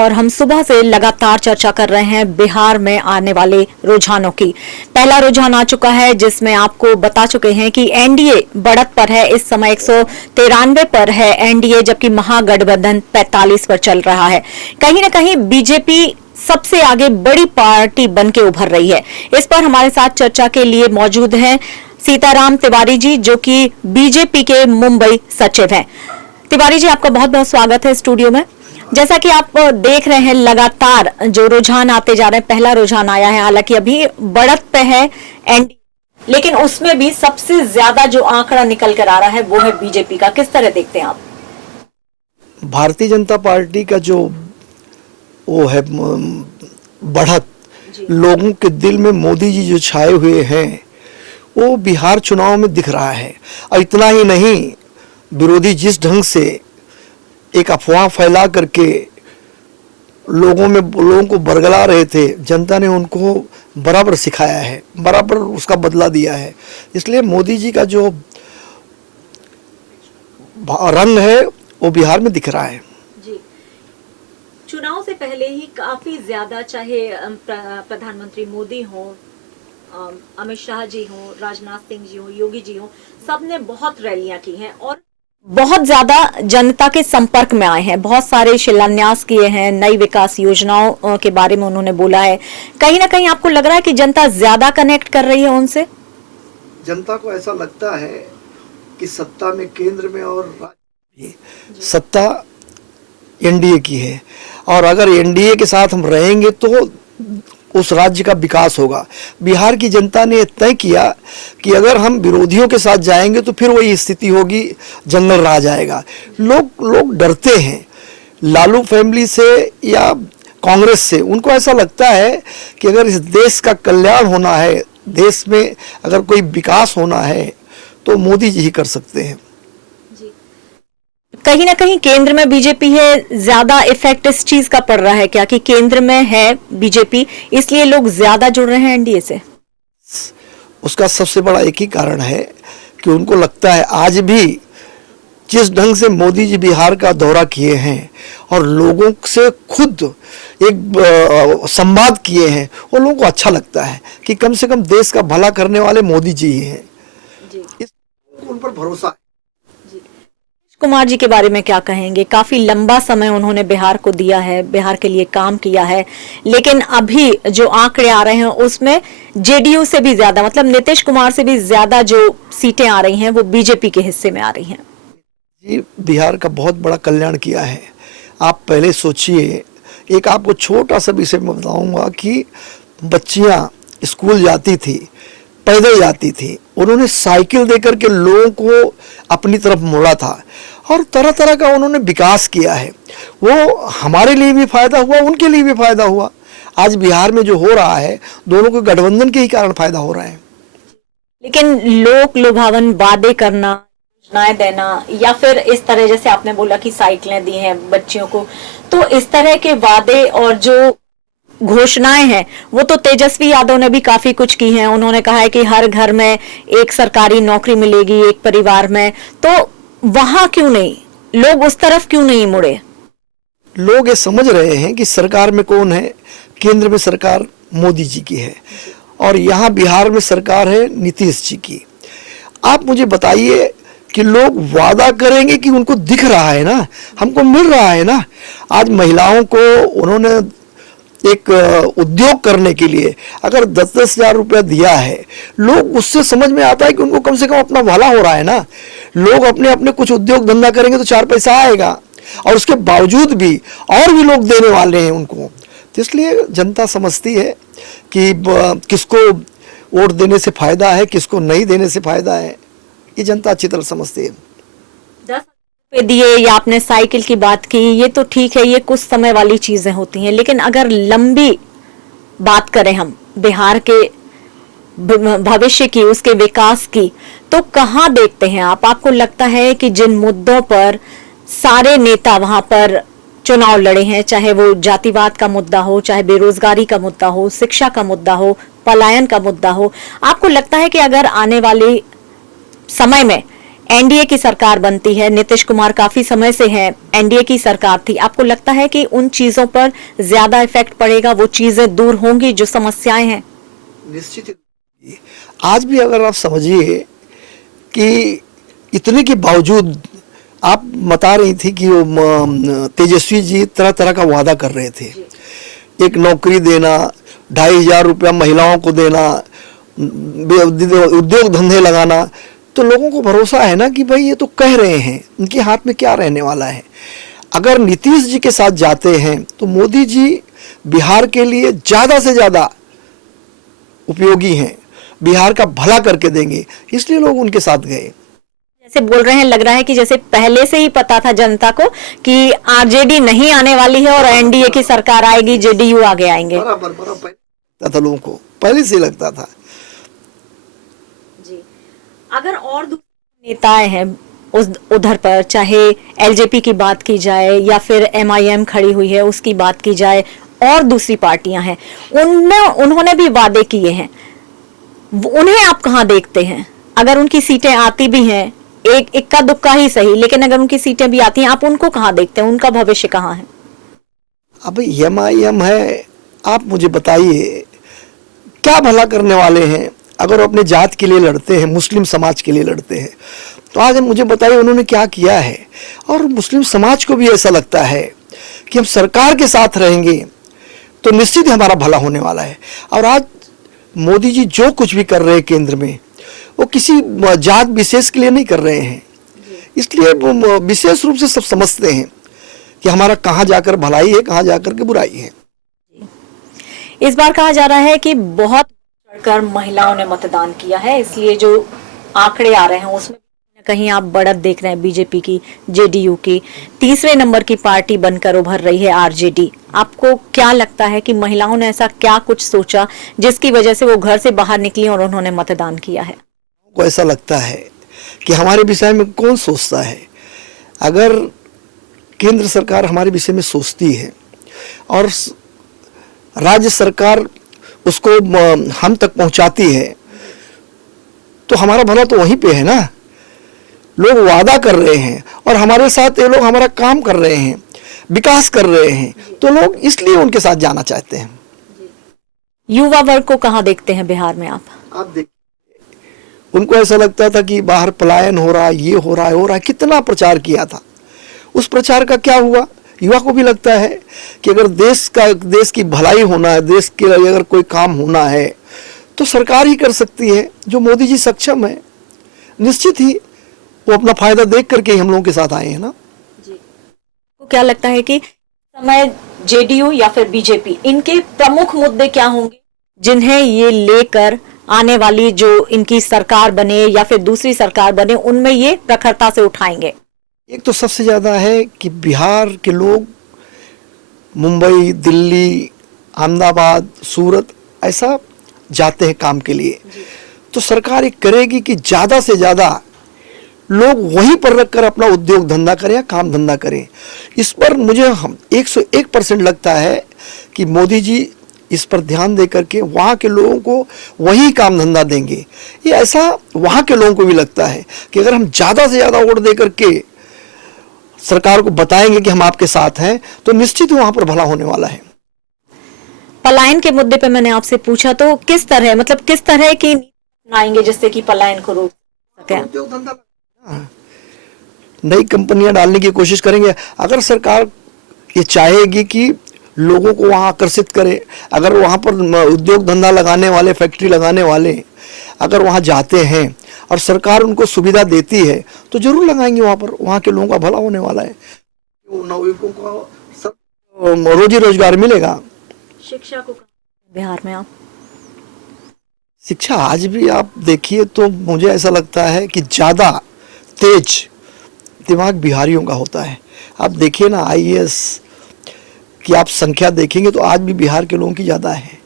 और हम सुबह से लगातार चर्चा कर रहे हैं बिहार में आने वाले रुझानों की। पहला रुझान आ चुका है जिसमें आपको बता चुके हैं कि एनडीए बढ़त पर है। इस समय 193 पर है एनडीए, जबकि महागठबंधन 45 पर चल रहा है। कहीं ना कहीं बीजेपी सबसे आगे बड़ी पार्टी बनके उभर रही है। इस पर हमारे साथ चर्चा के लिए मौजूद हैं सीताराम तिवारी जी, जो कि बीजेपी के मुंबई सचिव हैं। तिवारी जी, आपका बहुत बहुत स्वागत है स्टूडियो में। जैसा कि आप देख रहे हैं, लगातार जो रुझान आते जा रहे हैं, पहला रुझान आया है, हालांकि अभी बढ़त पे है एनडीए, लेकिन उसमें भी सबसे ज्यादा जो आंकड़ा निकल कर आ रहा है वो है बीजेपी का। किस तरह देखते हैं आप? भारतीय जनता पार्टी का जो वो है बढ़त, लोगों के दिल में मोदी जी जो छाए हुए हैं वो बिहार चुनाव में दिख रहा है। और इतना ही नहीं, विरोधी जिस ढंग से एक अफवाह फैला करके लोगों को बरगला रहे थे, जनता ने उनको बराबर सिखाया है, बराबर उसका बदला दिया है। इसलिए मोदी जी का जो रंग है वो बिहार में दिख रहा है। चुनाव से पहले ही काफी ज्यादा, चाहे प्रधानमंत्री मोदी हो, अमित शाह जी हो, राजनाथ सिंह जी हो, योगी जी हो, सबने बहुत रैलियां की हैं और बहुत ज्यादा जनता के संपर्क में आए हैं। बहुत सारे शिलान्यास किए हैं, नई विकास योजनाओं के बारे में उन्होंने बोला है। कहीं ना कहीं आपको लग रहा है कि जनता ज्यादा कनेक्ट कर रही है उनसे? जनता को ऐसा लगता है कि सत्ता में केंद्र में और सत्ता एनडीए की है, और अगर एनडीए के साथ हम रहेंगे तो उस राज्य का विकास होगा। बिहार की जनता ने तय किया कि अगर हम विरोधियों के साथ जाएंगे तो फिर वही स्थिति होगी, जंगल राज आएगा। लोग डरते हैं लालू फैमिली से या कांग्रेस से। उनको ऐसा लगता है कि अगर इस देश का कल्याण होना है, देश में अगर कोई विकास होना है तो मोदी जी ही कर सकते हैं। कहीं ना कहीं केंद्र में बीजेपी है, ज्यादा इफेक्ट इस चीज का पड़ रहा है क्या कि केंद्र में है बीजेपी, इसलिए लोग ज्यादा जुड़ रहे हैं एनडीए से? उसका सबसे बड़ा एक ही कारण है कि उनको लगता है आज भी जिस ढंग से मोदी जी बिहार का दौरा किए हैं और लोगों से खुद एक संवाद किए हैं, वो लोगों को अच्छा लगता है कि कम से कम देश का भला करने वाले मोदी जी ही हैं। उन पर भरोसा है। कुमार जी के बारे में क्या कहेंगे? काफी लंबा समय उन्होंने बिहार को दिया है, बिहार के लिए काम किया है, लेकिन अभी जो आंकड़े आ रहे हैं उसमें जेडीयू से भी ज्यादा, मतलब नीतीश कुमार से भी ज्यादा जो सीटें आ रही हैं वो बीजेपी के हिस्से में आ रही हैं। जी, बिहार का बहुत बड़ा कल्याण किया है। आप पहले सोचिए, एक आपको छोटा सा विषय मैं बताऊंगा कि बच्चियां स्कूल जाती थी, पैदल जाती थी, उन्होंने साइकिल देकर के लोगों को अपनी तरफ मोड़ा था और तरह तरह का उन्होंने विकास किया है। वो हमारे लिए भी फायदा हुआ, उनके लिए भी फायदा हुआ। आज बिहार में जो हो रहा है, दोनों के गठबंधन के ही कारण फायदा हो रहा है। लेकिन लोक लुभावन वादे करना, योजनाएं देना, या फिर इस तरह जैसे आपने बोला कि साइकिलें दी हैं बच्चियों को, तो इस तरह के वादे और जो घोषणाएं हैं वो तो तेजस्वी यादव ने भी काफी कुछ की हैं। उन्होंने कहा है कि हर घर में एक सरकारी नौकरी मिलेगी, एक परिवार में। तो वहां क्यों नहीं, लोग उस तरफ क्यों नहीं मुड़े? लोग ये समझ रहे हैं कि सरकार में कौन है, केंद्र में सरकार मोदी जी की है और यहाँ बिहार में सरकार है नीतीश जी की। आप मुझे बताइए कि लोग वादा करेंगे कि उनको दिख रहा है ना, हमको मिल रहा है ना। आज महिलाओं को उन्होंने एक उद्योग करने के लिए अगर 10-10 हजार रुपया दिया है, लोग उससे समझ में आता है कि उनको कम से कम अपना भला हो रहा है ना। लोग अपने अपने कुछ उद्योग धंधा करेंगे तो 4 पैसा आएगा, और उसके बावजूद भी और भी लोग देने वाले हैं उनको। तो इसलिए जनता समझती है कि किसको वोट देने से फायदा है, किसको नहीं देने से फायदा है, ये जनता अच्छी तरह समझती है। 10 रुपए दिए या आपने साइकिल की बात की, ये तो ठीक है, ये कुछ समय वाली चीजें होती हैं, लेकिन अगर लंबी बात करें हम बिहार के भविष्य की, उसके विकास की, तो कहाँ देखते हैं आप? आपको लगता है कि जिन मुद्दों पर सारे नेता वहां पर चुनाव लड़े हैं, चाहे वो जातिवाद का मुद्दा हो, चाहे बेरोजगारी का मुद्दा हो, शिक्षा का मुद्दा हो, पलायन का मुद्दा हो, आपको लगता है कि अगर आने वाले समय में एनडीए की सरकार बनती है, नीतीश कुमार काफी समय से है, एनडीए की सरकार थी, आपको लगता है कि उन चीजों पर ज्यादा इफेक्ट पड़ेगा, वो चीजें दूर होंगी जो समस्याएं हैं? निश्चित ही। आज भी अगर आप समझिए कि इतने के बावजूद आप बता रही थी कि वो तेजस्वी जी तरह तरह का वादा कर रहे थे, एक नौकरी देना, 2,500 रुपया महिलाओं को देना, उद्योग धंधे लगाना, तो लोगों को भरोसा है ना कि भाई ये तो कह रहे हैं, उनके हाथ में क्या रहने वाला है। अगर नीतीश जी के साथ जाते हैं तो मोदी जी बिहार के लिए ज़्यादा से ज़्यादा उपयोगी हैं, बिहार का भला करके देंगे, इसलिए लोग उनके साथ गए। जैसे बोल रहे हैं, लग रहा है कि जैसे पहले से ही पता था जनता को कि आरजेडी नहीं आने वाली है और एनडीए की सरकार आएगी, जेडीयू आगे आएंगे। बराबर लगता था लोगों को, पहले से लगता था। जी, अगर और दूसरे नेताएं हैं उधर पर, चाहे एलजेपी की बात की जाए या फिर एमआईएम खड़ी हुई है उसकी बात की जाए, और दूसरी पार्टियां हैं, उनमें उन्होंने भी वादे किए हैं, उन्हें आप कहां देखते हैं? अगर उनकी सीटें आती भी हैं, एक इक्का दुक्का ही सही, लेकिन अगर उनकी सीटें भी आती हैं, आप उनको कहां देखते हैं? उनका भविष्य कहां है? अब एमआईएम है, आप मुझे बताइए क्या भला करने वाले हैं? अगर वो अपने जात के लिए लड़ते हैं, मुस्लिम समाज के लिए लड़ते हैं, तो आज मुझे बताइए उन्होंने क्या किया है। और मुस्लिम समाज को भी ऐसा लगता है कि हम सरकार के साथ रहेंगे तो निश्चित ही हमारा भला होने वाला है। और आज मोदी जी जो कुछ भी कर रहे हैं केंद्र में, वो किसी जात विशेष के लिए नहीं कर रहे हैं, इसलिए वो विशेष रूप से सब समझते हैं कि हमारा कहाँ जाकर भलाई है, कहाँ जाकर के बुराई है। इस बार कहा जा रहा है कि बहुत बढ़कर महिलाओं ने मतदान किया है, इसलिए जो आंकड़े आ रहे हैं उसमें कहीं आप बढ़त देख रहे हैं बीजेपी की, जेडीयू की। तीसरे नंबर की पार्टी बनकर उभर रही है आरजेडी। आपको क्या लगता है कि महिलाओं ने ऐसा क्या कुछ सोचा जिसकी वजह से वो घर से बाहर निकली और उन्होंने मतदान किया है? को ऐसा लगता है कि हमारे विषय में कौन सोचता है। अगर केंद्र सरकार हमारे विषय में सोचती है और राज्य सरकार उसको हम तक पहुंचाती है, तो हमारा भला तो वहीं पे है ना। लोग वादा कर रहे हैं और हमारे साथ ये लोग हमारा काम कर रहे हैं, विकास कर रहे हैं, तो लोग इसलिए उनके साथ जाना चाहते हैं। युवा वर्ग को कहाँ देखते हैं बिहार में आप देखिए, उनको ऐसा लगता था कि बाहर पलायन हो रहा है, ये हो रहा है, कितना प्रचार किया था, उस प्रचार का क्या हुआ? युवा को भी लगता है कि अगर देश की भलाई होना है, देश के लिए अगर कोई काम होना है तो सरकार ही कर सकती है। जो मोदी जी सक्षम है, निश्चित ही वो अपना फायदा देख करके हम लोगों के साथ आए हैं ना। जी, तो क्या लगता है कि समय जेडीयू या फिर बीजेपी, इनके प्रमुख मुद्दे क्या होंगे जिन्हें ये लेकर आने वाली जो इनकी सरकार बने या फिर दूसरी सरकार बने, उनमें ये प्रखरता से उठाएंगे? एक तो सबसे ज्यादा है कि बिहार के लोग मुंबई, दिल्ली, अहमदाबाद, सूरत ऐसा जाते हैं काम के लिए, तो सरकार एक करेगी कि ज्यादा से ज्यादा लोग वहीं पर रखकर अपना उद्योग धंधा करें या काम धंधा करें। इस पर मुझे 101% लगता है कि मोदी जी इस पर ध्यान दे करके वहाँ के लोगों को वही काम धंधा देंगे। ये ऐसा वहाँ के लोगों को भी लगता है कि अगर हम ज़्यादा से ज़्यादा वोट दे करके सरकार को बताएंगे कि हम आपके साथ हैं, तो निश्चित ही वहाँ पर भला होने वाला है। पलायन के मुद्दे पे मैंने आपसे पूछा, तो किस तरह, मतलब किस तरह की अपनाएंगे जिससे कि पलायन को रोक सके? उद्योग धंधा, नई कंपनियां डालने की कोशिश करेंगे। अगर सरकार ये चाहेगी कि लोगों को वहाँ आकर्षित करे, अगर वहाँ पर उद्योग धंधा लगाने वाले, फैक्ट्री लगाने वाले अगर वहाँ जाते हैं और सरकार उनको सुविधा देती है, तो जरूर लगाएंगे वहाँ पर। वहाँ के लोगों का भला होने वाला है, नवयुवकों को रोजी रोजगार मिलेगा। शिक्षा को बिहार में आप शिक्षा आज भी आप देखिए तो मुझे ऐसा लगता है कि ज़्यादा तेज दिमाग बिहारियों का होता है। आप देखिए ना, आईएएस की आप संख्या देखेंगे तो आज भी बिहार के लोगों की ज़्यादा है,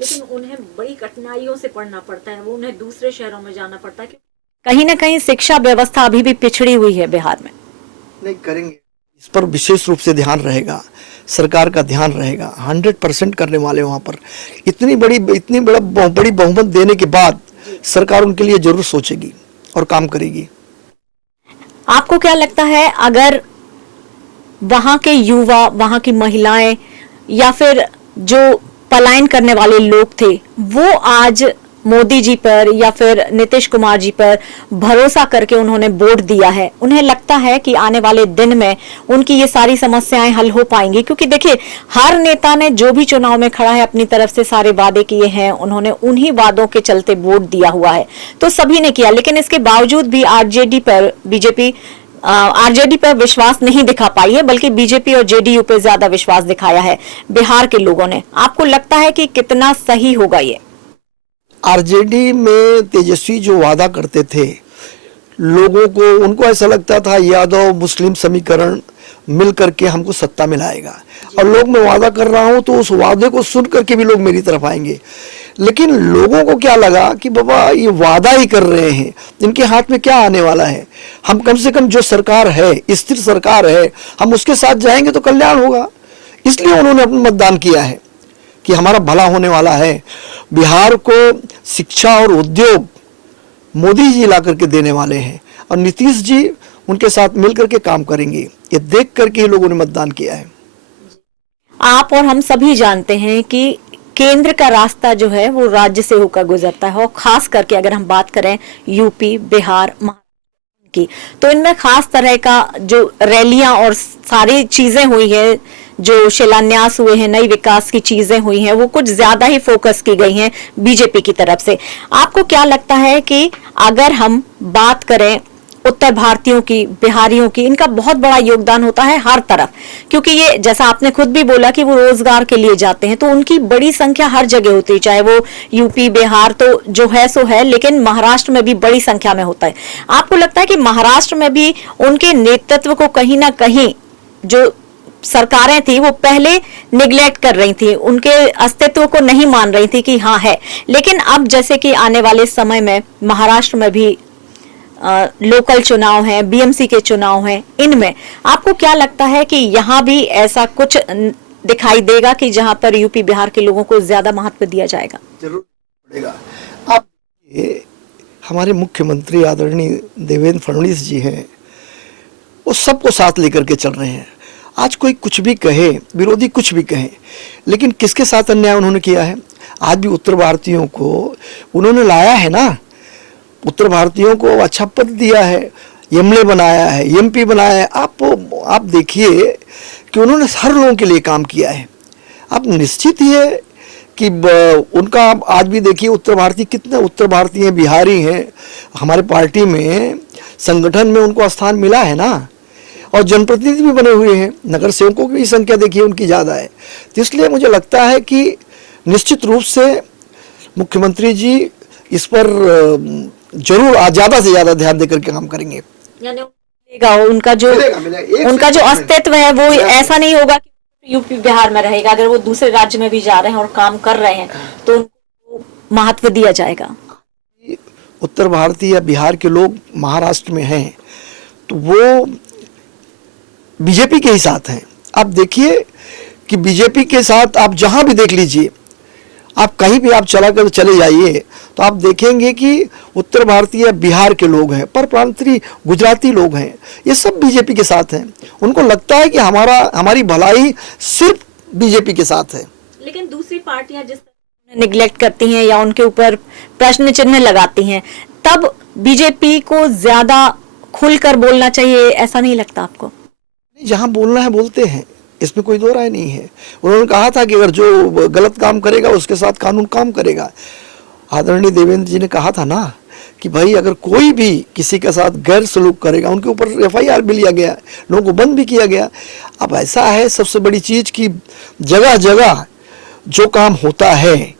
लेकिन उन्हें बड़ी कठिनाइयों से पढ़ना पड़ता है, वो उन्हें दूसरे शहरों में जाना पड़ता है। कहीं ना कहीं शिक्षा व्यवस्था अभी भी पिछड़ी हुई है बिहार में। नहीं करेंगे, इस पर विशेष रूप से ध्यान रहेगा, सरकार का ध्यान रहेगा। 100% करने वाले वहाँ पर इतनी बड़ी बहुमत देने के बाद सरकार उनके लिए जरूर सोचेगी और काम करेगी। आपको क्या लगता है, अगर वहां के युवा, वहां की महिलाएं या फिर जो पलायन करने वाले लोग थे, वो आज मोदी जी पर या फिर नीतीश कुमार जी पर भरोसा करके उन्होंने वोट दिया है, उन्हें लगता है कि आने वाले दिन में उनकी ये सारी समस्याएं हल हो पाएंगी? क्योंकि देखिए, हर नेता ने जो भी चुनाव में खड़ा है अपनी तरफ से सारे वादे किए हैं, उन्होंने उन्हीं वादों के चलते वोट दिया हुआ है, तो सभी ने किया, लेकिन इसके बावजूद भी आरजेडी पर विश्वास नहीं दिखा पाई है, बल्कि बीजेपी और जेडीयू पे ज्यादा विश्वास दिखाया है बिहार के लोगों ने। आपको लगता है कि कितना सही होगा ये? आरजेडी में तेजस्वी जो वादा करते थे लोगों को, उनको ऐसा लगता था यादव मुस्लिम समीकरण मिल करके हमको सत्ता में लाएगा, और लोग, मैं वादा कर रहा हूं तो उस वादे को सुन करके भी लोग मेरी तरफ आएंगे। लेकिन लोगों को क्या लगा कि बाबा ये वादा ही कर रहे हैं, इनके हाथ में क्या आने वाला है, हम कम से कम जो सरकार है, स्थिर सरकार है, हम उसके साथ जाएंगे तो कल्याण होगा। इसलिए उन्होंने अपना मतदान किया है कि हमारा भला होने वाला है। बिहार को शिक्षा और उद्योग मोदी जी ला करके देने वाले हैं, और नीतीश जी उनके साथ मिलकर के काम करेंगे, ये देख करके ही लोगों ने मतदान किया है। आप और हम सभी जानते हैं कि केंद्र का रास्ता जो है वो राज्य से होकर गुजरता है, और खास करके अगर हम बात करें यूपी, बिहार, महाराष्ट्र की, तो इनमें खास तरह का जो रैलियां और सारी चीजें हुई है, जो शिलान्यास हुए हैं, नई विकास की चीजें हुई हैं, वो कुछ ज्यादा ही फोकस की गई हैं बीजेपी की तरफ से। आपको क्या लगता है कि अगर हम बात करें उत्तर भारतीयों की, बिहारियों की, इनका बहुत बड़ा योगदान होता है हर तरफ, क्योंकि ये जैसा आपने खुद भी बोला कि वो रोजगार के लिए जाते हैं, तो उनकी बड़ी संख्या हर जगह होती है, चाहे वो यूपी, बिहार तो जो है सो है, लेकिन महाराष्ट्र में भी बड़ी संख्या में होता है। आपको लगता है कि महाराष्ट्र में भी उनके नेतृत्व को कहीं ना कहीं जो सरकारें थी वो पहले निगलेक्ट कर रही थी, उनके अस्तित्व को नहीं मान रही थी कि हाँ है, लेकिन अब जैसे कि आने वाले समय में महाराष्ट्र में भी लोकल चुनाव है, बीएमसी के चुनाव हैं, इनमें आपको क्या लगता है कि यहाँ भी ऐसा कुछ दिखाई देगा कि जहां पर यूपी, बिहार के लोगों को ज्यादा महत्व दिया जाएगा? जरूर पड़ेगा। आप ये हमारे मुख्यमंत्री आदरणीय देवेंद्र फडणवीस जी हैं, वो सबको साथ लेकर के चल रहे हैं। आज कोई कुछ भी कहे, विरोधी कुछ भी कहे, लेकिन किसके साथ अन्याय उन्होंने किया है? आज भी उत्तर भारतीयों को उन्होंने लाया है ना, उत्तर भारतीयों को अच्छा पद दिया है, एमएलए बनाया है, एमपी बनाया है। आप देखिए कि उन्होंने हर लोगों के लिए काम किया है। आप निश्चित ही है कि उनका आज भी देखिए उत्तर भारतीय, कितने उत्तर भारतीय हैं, बिहारी हैं, हमारे पार्टी में संगठन में उनको स्थान मिला है ना, और जनप्रतिनिधि भी बने हुए हैं, नगर सेवकों की संख्या देखिए उनकी ज़्यादा है। तो इसलिए मुझे लगता है कि निश्चित रूप से मुख्यमंत्री जी इस पर जरूर ज़्यादा से ज़्यादा ध्यान देकर के काम करेंगे। यानी उनका जो अस्तित्व है वो ऐसा नहीं होगा कि यूपी बिहार में रहेगा, अगर वो दूसरे राज्य में भी जा रहे हैं और काम कर रहे हैं तो उनको महत्व दिया जाएगा। उत्तर भारतीय या बिहार के लोग महाराष्ट्र में हैं तो वो बीजेपी के ही साथ हैं। आप देखिए कि बीजेपी के साथ आप जहां भी देख लीजिए, आप कहीं भी आप चले जाइए तो आप देखेंगे कि उत्तर भारतीय या बिहार के लोग हैं, परप्रांतीय गुजराती लोग हैं, ये सब बीजेपी के साथ हैं। उनको लगता है कि हमारी भलाई सिर्फ बीजेपी के साथ है। लेकिन दूसरी पार्टियां जिस तरह निगलेक्ट करती हैं या उनके ऊपर प्रश्न चिन्ह लगाती हैं, तब बीजेपी को ज्यादा खुलकर बोलना चाहिए, ऐसा नहीं लगता आपको? जहां बोलना है बोलते हैं, इसमें कोई दो राय नहीं है। उन्होंने कहा था कि अगर जो गलत काम करेगा उसके साथ कानून काम करेगा। आदरणीय देवेंद्र जी ने कहा था ना कि भाई अगर कोई भी किसी के साथ गैर सलूक करेगा, उनके ऊपर FIR भी लिया गया, लोगों को बंद भी किया गया। अब ऐसा है, सबसे बड़ी चीज की जगह जगह जो काम होता है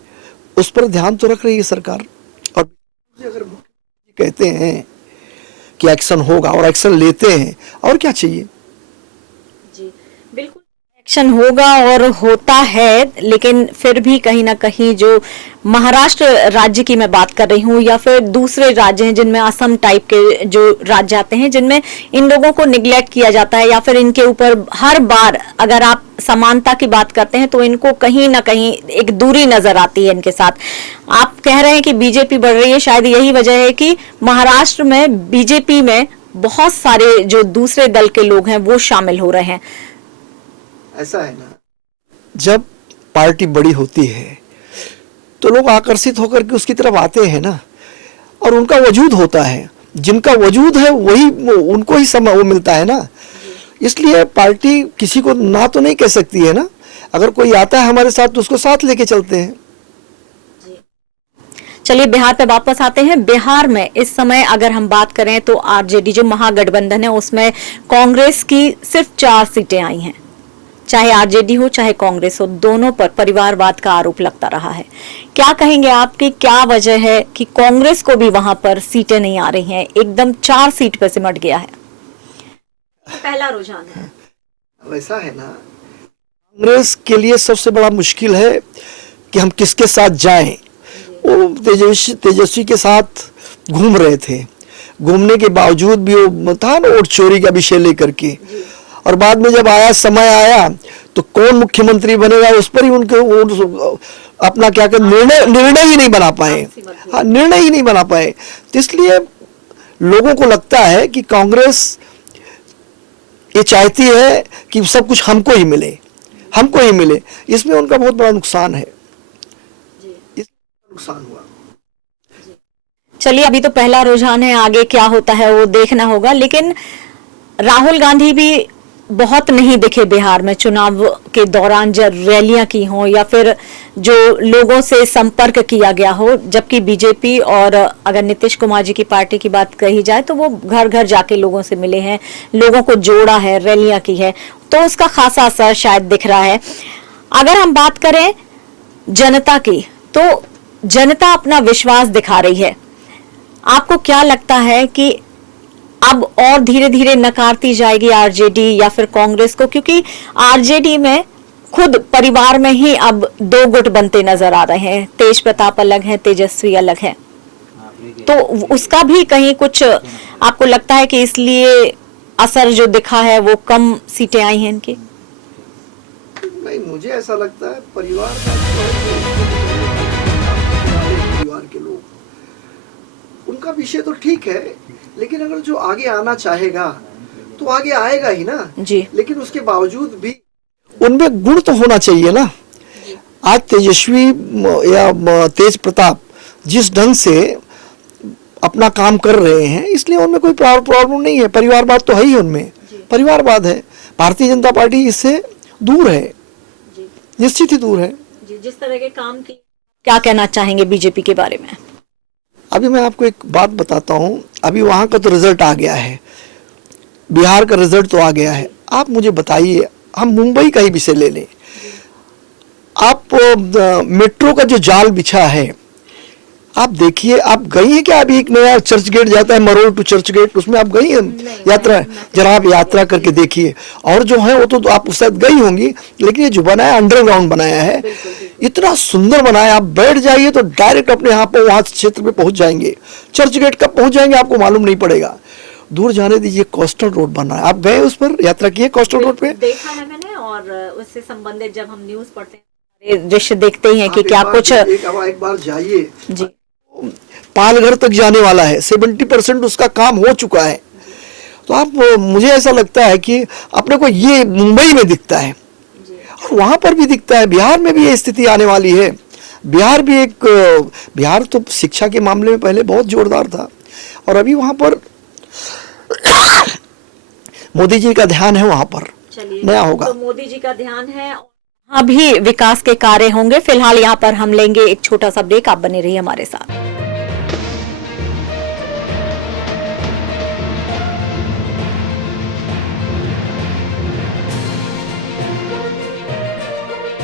उस पर ध्यान तो रख रही है सरकार, और अगर कहते हैं कि एक्शन होगा और एक्शन लेते हैं, और क्या चाहिए? बिल्कुल एक्शन होगा और होता है, लेकिन फिर भी कहीं ना कहीं जो महाराष्ट्र राज्य की मैं बात कर रही हूँ या फिर दूसरे राज्य हैं जिनमें असम टाइप के जो राज्य आते हैं, जिनमें इन लोगों को निगलेक्ट किया जाता है या फिर इनके ऊपर हर बार अगर आप समानता की बात करते हैं तो इनको कहीं ना कहीं एक दूरी नजर आती है इनके साथ। आप कह रहे हैं कि बीजेपी बढ़ रही है, शायद यही वजह है कि महाराष्ट्र में बीजेपी में बहुत सारे जो दूसरे दल के लोग हैं वो शामिल हो रहे हैं। ऐसा है ना, जब पार्टी बड़ी होती है तो लोग आकर्षित होकर के उसकी तरफ आते हैं ना, और उनका वजूद होता है, जिनका वजूद है वही उनको ही समय वो मिलता है ना। इसलिए पार्टी किसी को ना तो नहीं कह सकती है ना, अगर कोई आता है हमारे साथ तो उसको साथ लेके चलते हैं। चलिए बिहार पे वापस आते हैं। बिहार में इस समय अगर हम बात करें तो आरजेडी जो महागठबंधन है उसमें कांग्रेस की सिर्फ 4 सीटें आई हैं। चाहे आरजेडी हो चाहे कांग्रेस हो, दोनों पर परिवारवाद का आरोप लगता रहा है। क्या कहेंगे आप कि क्या वजह है कि कांग्रेस को भी वहां पर सीटें नहीं आ रही हैं, एकदम 4 सीट पर सिमट गया है? पहला रुझान है वैसा है ना, कांग्रेस के लिए सबसे बड़ा मुश्किल है कि हम किसके साथ जाएं। वो तेजस्वी के साथ घूम रहे थे, घूमने के बावजूद भी वो था ना वोट चोरी का विषय लेकर के, और बाद में जब समय आया तो कौन मुख्यमंत्री बनेगा उस पर ही उनके अपना क्या कहते निर्णय ही नहीं बना पाए। हाँ, निर्णय ही नहीं बना पाए। तो इसलिए लोगों को लगता है कि कांग्रेस ये चाहती है कि सब कुछ हमको ही मिले, हमको ही मिले। इसमें उनका बहुत बड़ा नुकसान है, नुकसान हुआ। चलिए अभी तो पहला रुझान है, आगे क्या होता है वो देखना होगा। लेकिन राहुल गांधी भी बहुत नहीं दिखे बिहार में चुनाव के दौरान, जब रैलियां की हों या फिर जो लोगों से संपर्क किया गया हो, जबकि बीजेपी और अगर नीतीश कुमार जी की पार्टी की बात कही जाए तो वो घर घर जाके लोगों से मिले हैं, लोगों को जोड़ा है, रैलियां की है, तो उसका खासा असर शायद दिख रहा है। अगर हम बात करें जनता की, तो जनता अपना विश्वास दिखा रही है। आपको क्या लगता है कि अब और धीरे धीरे नकारती जाएगी आरजेडी या फिर कांग्रेस को? क्योंकि आरजेडी में खुद परिवार में ही अब 2 गुट बनते नजर आ रहे हैं, तेज प्रताप अलग है, तेजस्वी अलग है, तो उसका भी कहीं कुछ आपको लगता है कि इसलिए असर जो दिखा है वो कम सीटें आई हैं इनकी? नहीं, मुझे ऐसा लगता है परिवार के लोग, उनका विषय तो ठीक है, लेकिन अगर जो आगे आना चाहेगा तो आगे आएगा ही ना जी। लेकिन उसके बावजूद भी उनमें गुण तो होना चाहिए ना। आज तेजस्वी या तेज प्रताप जिस ढंग से अपना काम कर रहे हैं, इसलिए उनमें कोई प्रॉब्लम नहीं है। परिवारवाद तो है ही उनमें, परिवारवाद है। भारतीय जनता पार्टी इससे दूर है, निश्चित ही दूर है। जिस तरह के काम की क्या कहना चाहेंगे बीजेपी के बारे में? अभी मैं आपको एक बात बताता हूं, अभी वहां का तो रिजल्ट आ गया है, बिहार का रिजल्ट तो आ गया है। आप मुझे बताइए, हम मुंबई का ही विषय ले लें, आप मेट्रो का जो जाल बिछा है, आप देखिए, आप गई हैं क्या? अभी एक नया चर्च गेट जाता है, मरोड़ टू चर्च गेट, उसमें आप गई हैं यात्रा? जरा आप यात्रा करके देखिए। और जो है वो तो आप शायद गई होंगी, लेकिन ये जो बनाया अंडरग्राउंड बनाया है, इतना सुंदर बनाया, आप बैठ जाइए तो डायरेक्ट अपने यहाँ पर वहां क्षेत्र में पहुंच जाएंगे। चर्च गेट कब पहुंच जाएंगे आपको मालूम नहीं पड़ेगा। दूर जाने दीजिए, कोस्टल रोड बना है, आप गए उस पर, यात्रा किए कोस्टल रोड पे? देखा है मैंने, और उससे संबंधित जब हम न्यूज पढ़ते हैं, दृश्य देखते ही हैं कि क्या कुछ। एक बार जाइए जी, पालघर तक जाने वाला है, 70% उसका काम हो चुका है। तो आप, मुझे ऐसा लगता है कि अपने को ये मुंबई में दिखता है और वहां पर भी दिखता है, बिहार में भी ये स्थिति आने वाली है। बिहार भी बिहार तो शिक्षा के मामले में पहले बहुत जोरदार था, और अभी वहां पर मोदी जी का ध्यान है, वहां पर नया होगा। तो मोदी जी का ध्यान है, अभी विकास के कार्य होंगे। फिलहाल यहाँ पर हम लेंगे एक छोटा सा ब्रेक, आप बने रहिए हमारे साथ।